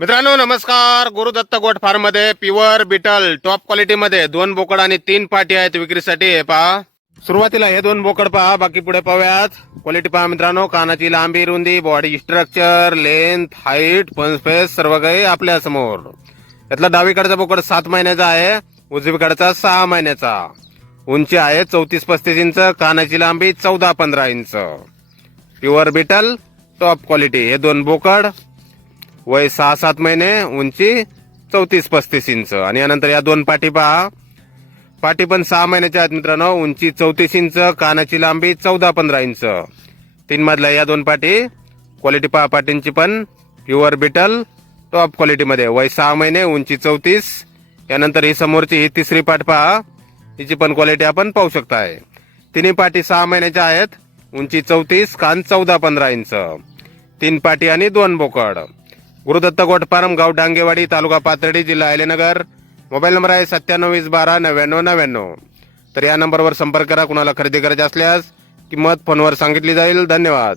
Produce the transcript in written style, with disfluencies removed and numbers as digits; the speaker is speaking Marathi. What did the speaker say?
मित्रांनो नमस्कार. गुरुदत्त गोट फार्म मध्ये प्युअर बिटल टॉप क्वालिटी मध्ये 2 बोकड आणि 3 पाटी आहेत विक्रीसाठी. हे पहा, सुरुवातीला हे 2 बोकड पहा, बाकी पुढे पाहूयात. क्वालिटी पहा मित्रांनो, कानाची लांबी, रुंदी, बॉडी स्ट्रक्चर, लेंथ, हाईट, पंचफेस सर्व काही आपल्या समोर. यातला डावीकडचा बोकड 7 महिन्याचा आहे, उजवीकडचा 6 महिन्याचा. उंची आहे 34-35 इंच, कानाची लांबी 14-15 inch. Pure Beetal top quality. हे 2 बोकड, वय 6-7 महिने, उंची 34-35 इंच. आणि यानंतर या 2 पाटी पहा, पाटी पण 6 महिन्याच्या आहेत मित्रांनो, उंची 34 इंच, कानाची लांबी 14-15 इंच. 3 मधल्या या 2 पाटी. क्वालिटी पहा पाटींची पण, प्युअर बिटल टॉप क्वालिटी मध्ये, वय 6 महिने, उंची 34. यानंतर ही समोरची ही 3री पाट पहा, हिची पण क्वालिटी आपण पाहू शकताय. तिन्ही पाटी 6 महिन्याच्या आहेत, उंची 34, कान 14-15 इंच. 3 पाटी आणि 2 बोकड. गुरुदत्त गोट फार्म, गाव डांगेवाडी, तालुका पाथर्डी, जिल्हा अहिल्यानगर. मोबाईल नंबर आहे 9720129999. तर या नंबरवर संपर्क करा कुणाला खरेदी करायची असल्यास. किंमत फोनवर सांगितली जाईल. धन्यवाद.